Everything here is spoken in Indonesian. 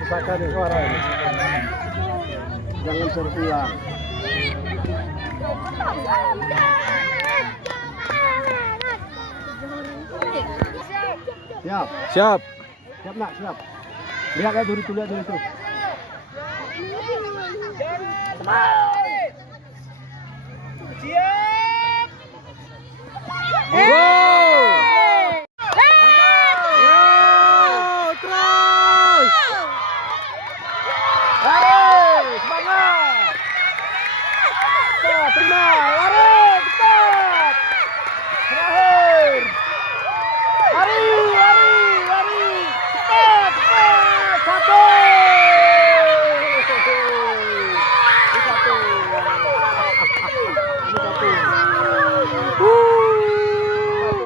pusaka nih suara ini. Jangan terulang. Siap. Siap. Siap nak, siap. Lihat ya duri tuh, lihat duri tuh. Siap. Terus. Semangat. Terima.